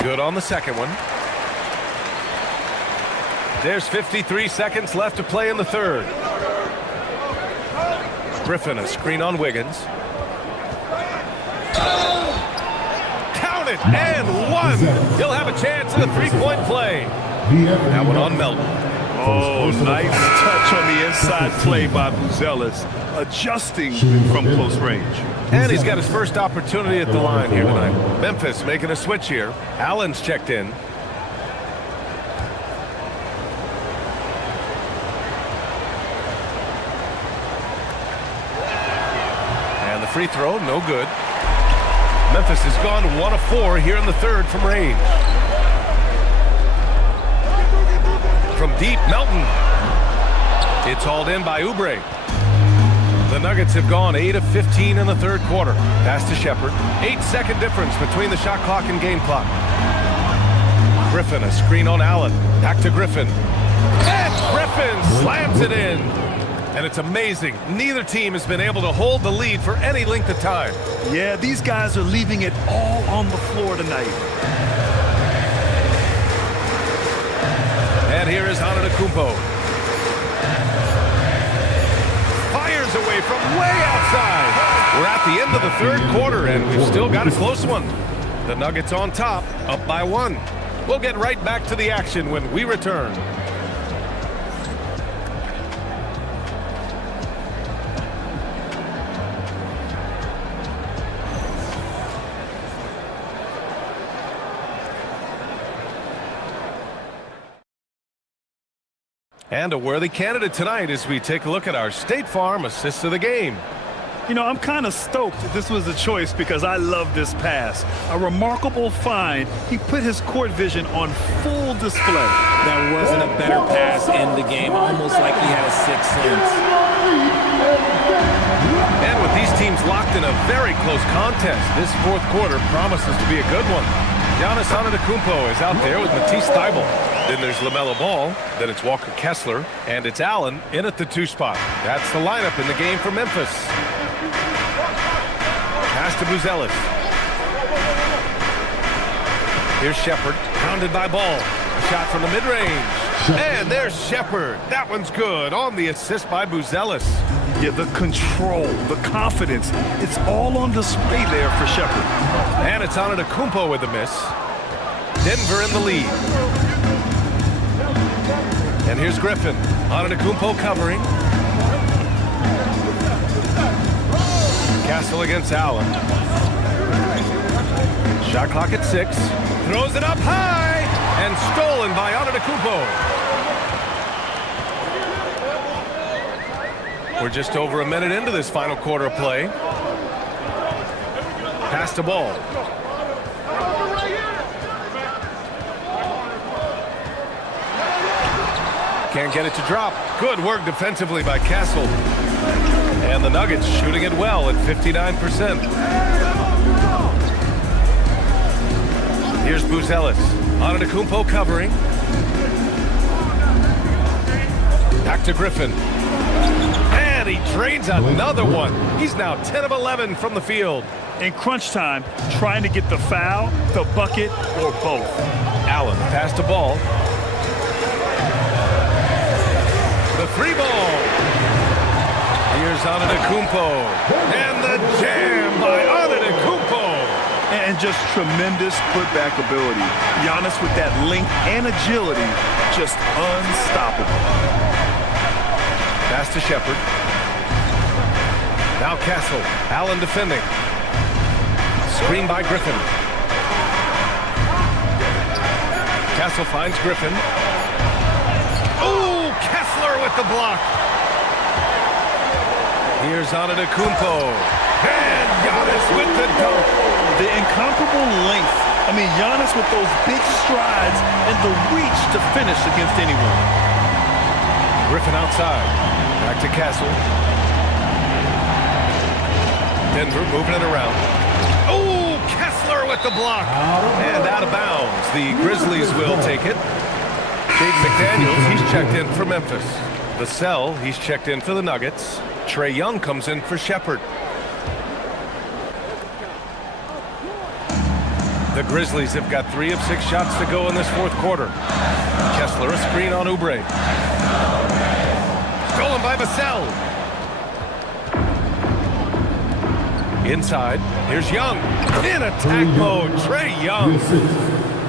Good on the second one. There's 53 seconds left to play in the third. Griffin, a screen on Wiggins. Count it, and one. He'll have a chance at a three-point play. That one on Melton. Oh, nice touch on the inside play by Buzelis, adjusting from close range. And he's got his first opportunity at the line here tonight. Memphis making a switch here. Allen's checked in. And the free throw, no good. Memphis has gone 1 of 4 here in the third from range. From deep, Melton. It's hauled in by Oubre. The Nuggets have gone 8 of 15 in the third quarter. Pass to Shepard. 8-second difference between the shot clock and game clock. Griffin, a screen on Allen. Back to Griffin. And Griffin slams it in. And it's amazing. Neither team has been able to hold the lead for any length of time. Yeah, these guys are leaving it all on the floor tonight. And here is Antetokounmpo. Fires away from way outside. We're at the end of the third quarter, and we've still got a close one. The Nuggets on top, up by 1. We'll get right back to the action when we return. And a worthy candidate tonight as we take a look at our State Farm Assist of the Game. You know, I'm kind of stoked that this was a choice because I love this pass. A remarkable find. He put his court vision on full display. There wasn't a better pass in the game, almost like he had a sixth sense. And with these teams locked in a very close contest, this fourth quarter promises to be a good one. Giannis Antetokounmpo is out there with Matisse Thybulle. Then there's LaMelo Ball, then it's Walker Kessler, and it's Allen in at the 2 spot. That's the lineup in the game for Memphis. Pass to Buzelis. Here's Shepard, pounded by Ball. A shot from the mid-range. And there's Shepard. That one's good on the assist by Buzelis. Yeah, the control, the confidence, it's all on display there for Shepard. And it's Antetokounmpo with the miss. Denver in the lead. And here's Griffin. Antetokounmpo covering. Castle against Allen. Shot clock at 6. Throws it up high. And stolen by Antetokounmpo. We're just over a minute into this final quarter of play. Pass the ball. Can't get it to drop. Good work defensively by Castle. And the Nuggets shooting it well at 59%. Here's Buzelis. Antetokounmpo covering. Back to Griffin. And he drains another one. He's now 10 of 11 from the field. In crunch time, trying to get the foul, the bucket, or both. Allen passed the ball. The three ball. Here's Antetokounmpo. And the jam by Antetokounmpo. And just tremendous putback ability. Giannis with that length and agility, just unstoppable. Pass to Shepherd. Now Castle. Allen defending. Screen by Griffin. Castle finds Griffin. Oh, Kessler with the block. Here's Antetokounmpo. And Giannis with the dunk. The incomparable length. I mean, Giannis with those big strides and the reach to finish against anyone. Griffin outside. Back to Castle. Denver moving it around. Oh, Kessler with the block. And out of bounds. The Grizzlies will take it. Dave McDaniels, he's checked in for Memphis. Vassell, he's checked in for the Nuggets. Trae Young comes in for Shepherd. The Grizzlies have got 3 of 6 shots to go in this fourth quarter. Kessler, a screen on Oubre. Stolen by Vassell. Inside, here's Young. In attack mode, Trae Young.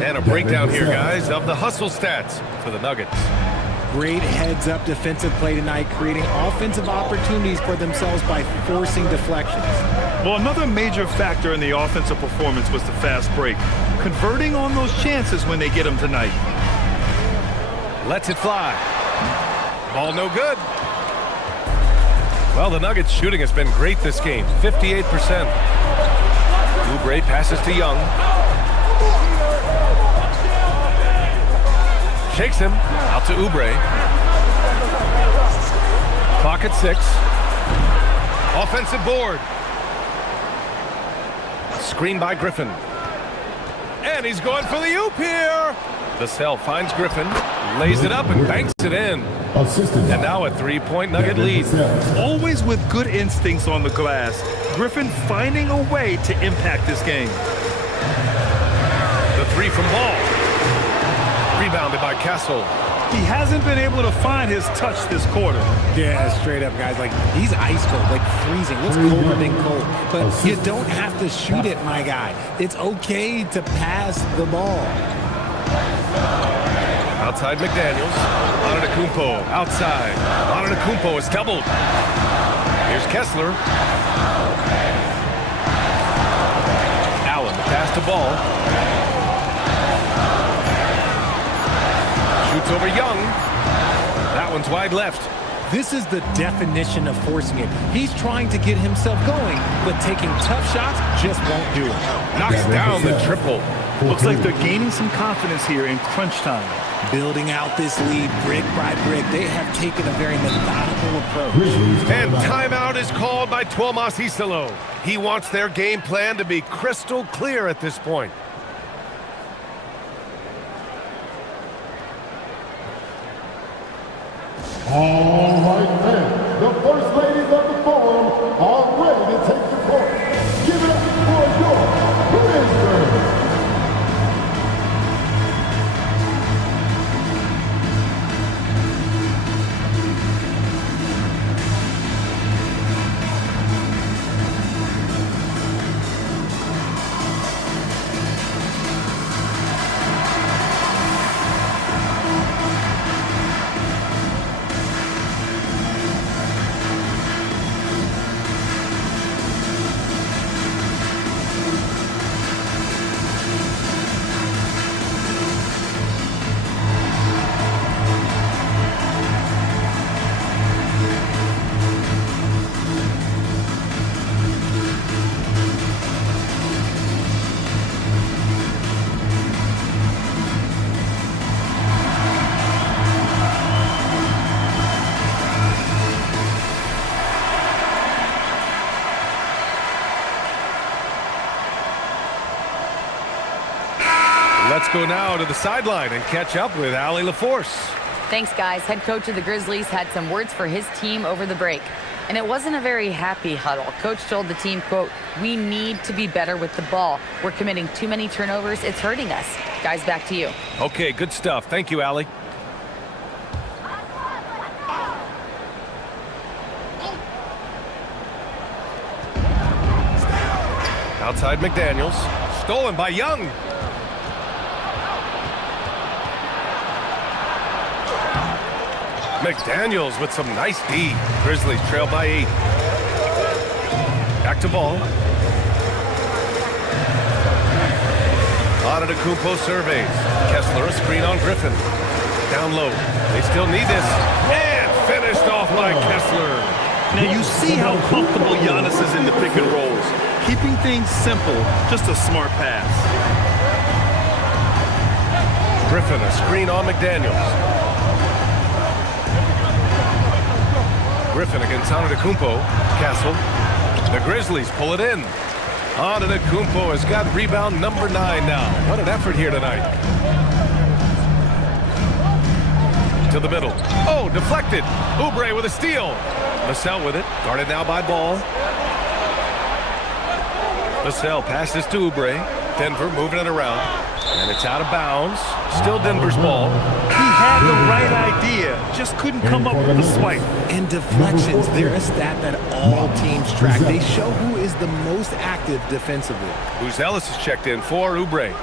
And a breakdown here, guys, of the hustle stats for the Nuggets. Great heads-up defensive play tonight, creating offensive opportunities for themselves by forcing deflections. Well, another major factor in the offensive performance was the fast break. Converting on those chances when they get them tonight. Lets it fly. Ball no good. Well, the Nuggets shooting has been great this game, 58%. Oubre passes to Young. Shakes him out to Oubre. Clock at 6. Offensive board. Screen by Griffin. And he's going for the oop here. Vassell finds Griffin, lays it up and banks it in. And now a 3-point Nugget lead. Always with good instincts on the glass. Griffin finding a way to impact this game. The 3 from Ball. Rebounded by Castle. He hasn't been able to find his touch this quarter. Yeah, straight up, guys. Like, he's ice cold, like freezing. What's colder than cold? But you don't have to shoot it, my guy. It's okay to pass the ball. Outside McDaniels. Antetokounmpo outside. Antetokounmpo is doubled. Here's Kessler. Allen pass to Ball. Shoots over Young. That one's wide left. This is the definition of forcing it. He's trying to get himself going, but taking tough shots just won't do it. Knocks down the triple. Looks like they're gaining some confidence here in crunch time. Building out this lead brick by brick. They have taken a very methodical approach. And timeout is called by Tuomas Isalo. He wants their game plan to be crystal clear at this point. All right, then. The first ladies of the forum are ready to take the court. Give it up for your Grizzlies. Let's go now to the sideline and catch up with Allie LaForce. Thanks, guys. Head coach of the Grizzlies had some words for his team over the break. And it wasn't a very happy huddle. Coach told the team, quote, "We need to be better with the ball. We're committing too many turnovers. It's hurting us." Guys, back to you. Okay, good stuff. Thank you, Allie. Outside McDaniels. Stolen by Young. McDaniels with some nice D. Grizzlies trail by 8. Back to ball. Antetokounmpo surveys. Kessler a screen on Griffin. Down low. They still need this. And finished off by Kessler. Now you see how comfortable Giannis is in the pick and rolls. Keeping things simple, just a smart pass. Griffin a screen on McDaniels. Griffin against Antetokounmpo. Castle. The Grizzlies pull it in. Antetokounmpo has got rebound number 9 now. What an effort here tonight. To the middle. Oh, deflected. Oubre with a steal. Vassell with it. Guarded now by Ball. Vassell passes to Oubre. Denver moving it around. And it's out of bounds. Still Denver's ball. He had the right idea, just couldn't come up with the swipe. And deflections, they're a stat that all teams track. They show who is the most active defensively. Ellis is checked in for Oubre.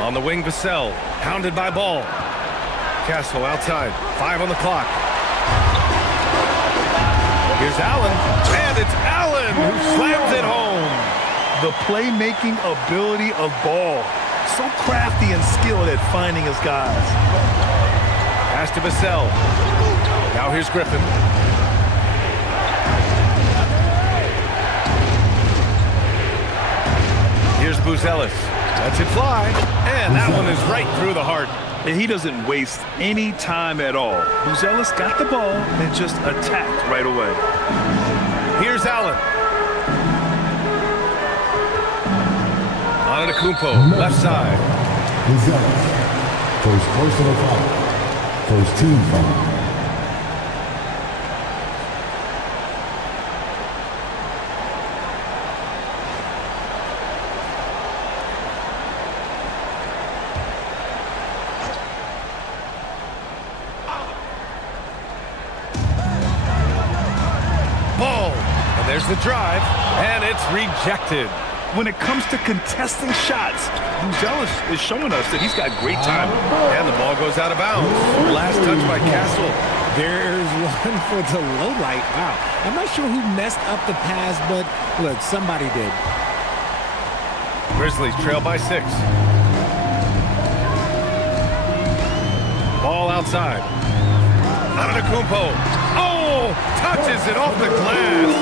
On the wing, Vassell. Hounded by Ball. Castle outside. 5 on the clock. Here's Allen. And it's Allen who slams it home. The playmaking ability of Ball. So crafty and skilled at finding his guys. Pass to Vassell. Now here's Griffin. Here's Ellis. Lets it fly. And that one is right through the heart. And he doesn't waste any time at all. Ellis got the ball and just attacked right away. Here's Allen. Antetokounmpo, left side. First personal foul. First team foul. There's the drive, and it's rejected. When it comes to contesting shots, Ellis is showing us that he's got great timing. And the ball goes out of bounds. Last touch by Castle. There's one for the low light. Wow. I'm not sure who messed up the pass, but look, somebody did. Grizzlies trail by 6. Ball outside. Antetokounmpo. Oh, touches it off the glass.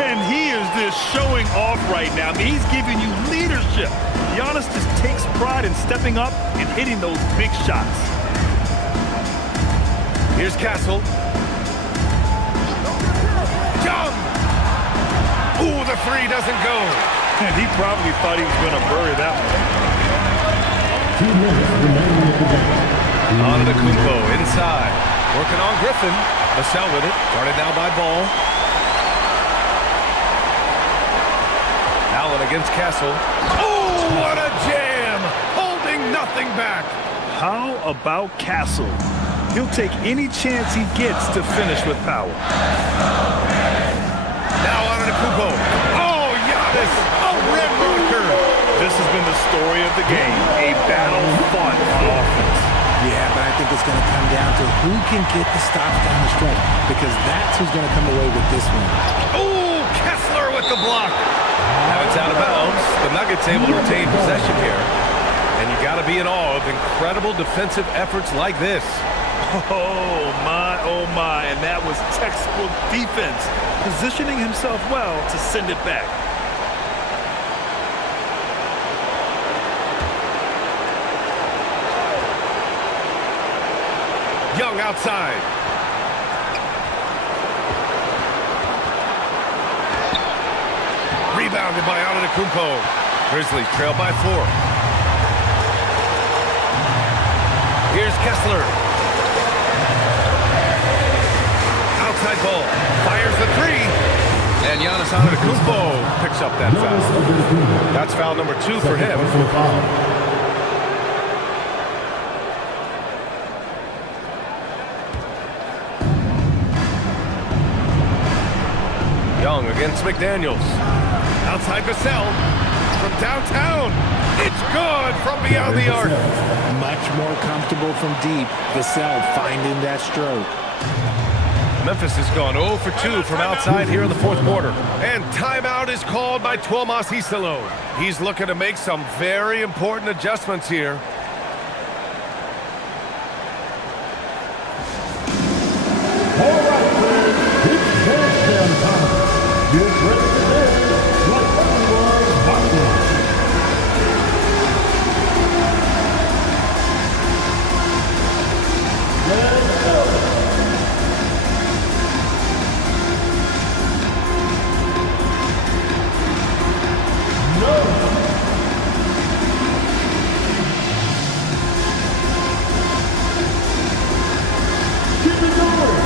And he is just showing off right now. I mean, he's giving you leadership. Giannis just takes pride in stepping up and hitting those big shots. Here's Castle. Young. Ooh, the 3 doesn't go. And he probably thought he was going to bury that one. 2 minutes remaining in the game. Antetokounmpo inside. Working on Griffin. Vassell with it. Guarded now by Ball. Allen against Castle. Oh, what a jam! Holding nothing back. How about Castle? He'll take any chance he gets to finish with power. Now Antetokounmpo. Oh, Giannis, a rim rocker. This has been the story of the game. A battle fought on offense. Yeah, but I think it's going to come down to who can get the stops down the stretch, because that's who's going to come away with this one. Oh, Kessler with the block. Now it's out of bounds. The Nuggets able to retain possession here. And you got to be in awe of incredible defensive efforts like this. Oh my, and that was textbook defense, positioning himself well to send it back. Young outside. defended by Antetokounmpo. Grizzlies trail by 4. Here's Kessler. Outside ball. Fires the 3. And Giannis Antetokounmpo picks up that foul. That's foul number 2 for him. Young against McDaniels. Outside Vassell. From downtown. It's good from beyond the arc. Much more comfortable from deep. Vassell finding that stroke. Memphis has gone 0 for 2 from outside here in the 4th quarter. And timeout is called by Tuomas Hisalo. He's looking to make some very important adjustments here. All right, friends, it's dance time. Get ready to dance like everyone's watching. Let's go. Keep it going.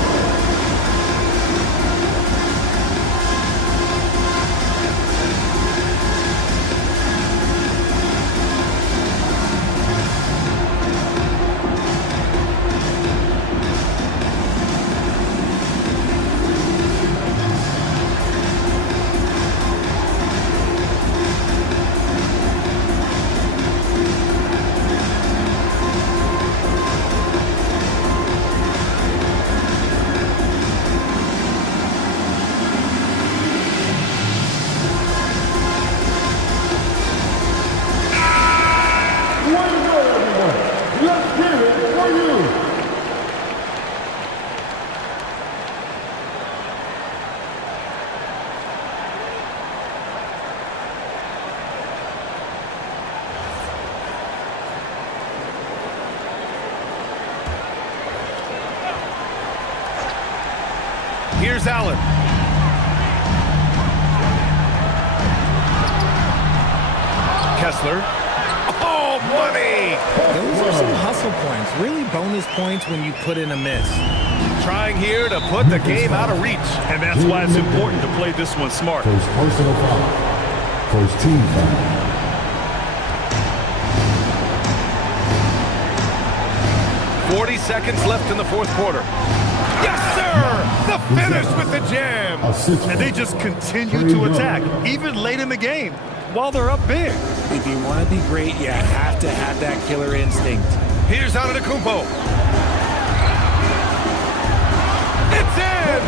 Here's Allen. Kessler. Oh, money! Those are some hustle points. Really bonus points when you put in a miss. Trying here to put the game out of reach. And that's why it's important to play this one smart. First personal foul. First team foul. 40 seconds left in the 4th quarter. Yes, sir! The finish with the jam. And they just continue to attack, even late in the game, while they're up big. If you want to be great, you have to have that killer instinct. Here's Antetokounmpo. It's in!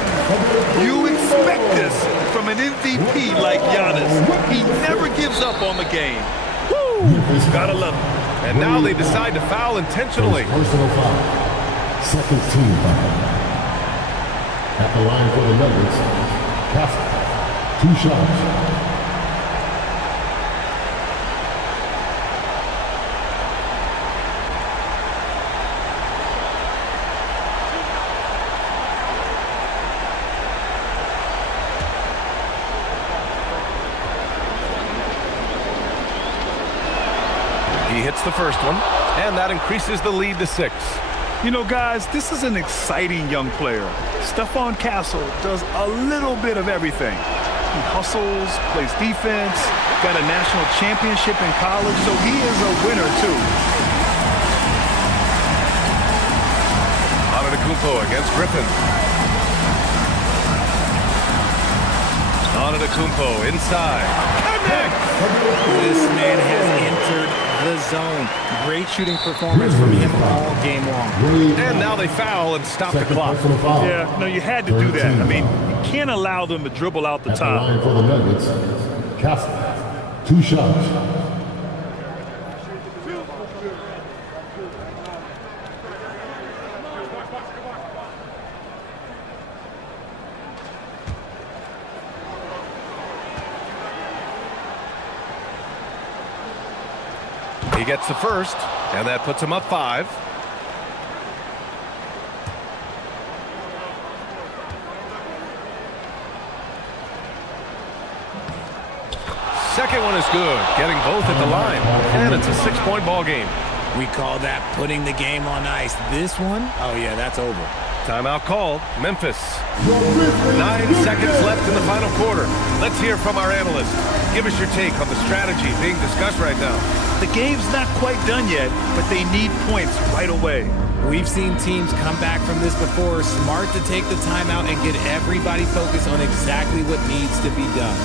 You expect this from an MVP like Giannis. He never gives up on the game. Woo! Gotta love him. And now they decide to foul intentionally. First personal foul. Second team foul. At the line for the Nuggets, Castle. 2 shots. He hits the first one, and that increases the lead to 6. You know, guys, this is an exciting young player. Stephon Castle does a little bit of everything. He hustles, plays defense, got a national championship in college, so he is a winner, too. Antetokounmpo against Griffin. Antetokounmpo inside. Connects! This man has entered the zone. Great shooting performance from him all game long. And now they foul and stop the clock. Yeah, no, you had to do that. I mean, you can't allow them to dribble out the At the top. line for the Nuggets, Castle. 2 shots. He gets the first, and that puts him up 5. second one is good, getting both at the line. And it's a 6-point ball game. We call that putting the game on ice. This one, oh yeah, that's over. Timeout called, Memphis. 9 seconds left in the final quarter. Let's hear from our analyst. Give us your take on the strategy being discussed right now. The game's not quite done yet, but they need points right away. We've seen teams come back from this before. Smart to take the timeout and get everybody focused on exactly what needs to be done.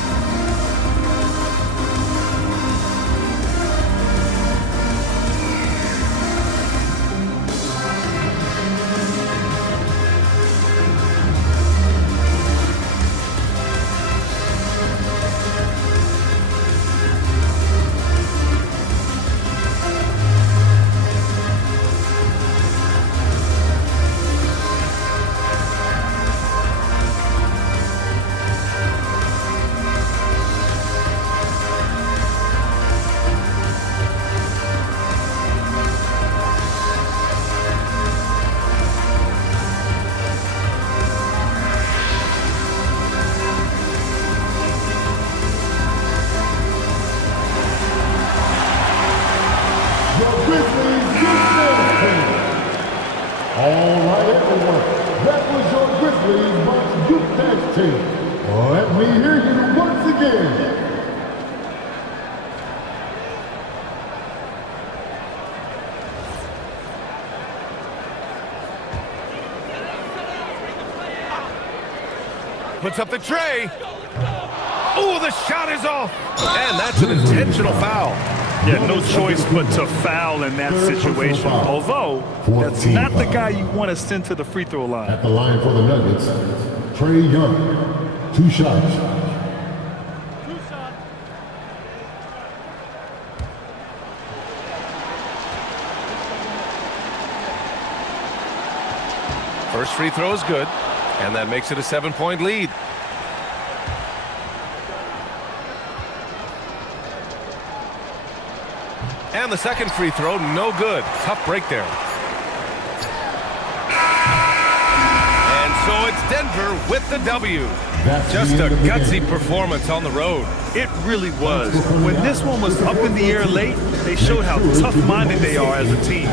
All right, everyone. That was your Grizzlies Box Youth Tag Team. Let me hear you once again. Puts up the tray. Oh, the shot is off. And that's an intentional foul. Yeah, no choice but to foul in that situation. Although, that's not the guy you want to send to the free throw line. At the line for the Nuggets, Trey Young. 2 shots. First free throw is good, and that makes it a 7-point lead. And the second free throw, no good. Tough break there. And so it's Denver with the W. Just a gutsy performance on the road. It really was. When this one was up in the air late, they showed how tough-minded they are as a team.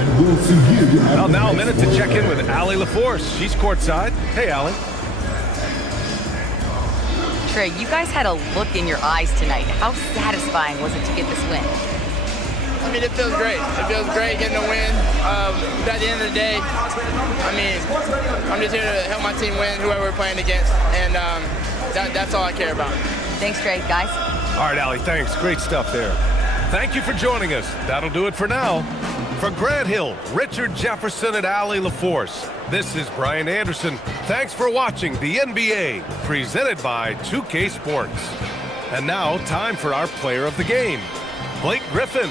Well, now a minute to check in with Allie LaForce. She's courtside. Hey, Allie. Trey, you guys had a look in your eyes tonight. How satisfying was it to get this win? I mean, it feels great. It feels great getting a win. But at the end of the day, I mean, I'm just here to help my team win, whoever we're playing against, and that's all I care about. Thanks, Trey. Guys? All right, Allie, thanks. Great stuff there. Thank you for joining us. That'll do it for now. For Grant Hill, Richard Jefferson, and Allie LaForce, this is Brian Anderson. Thanks for watching the NBA, presented by 2K Sports. And now, time for our player of the game, Blake Griffin.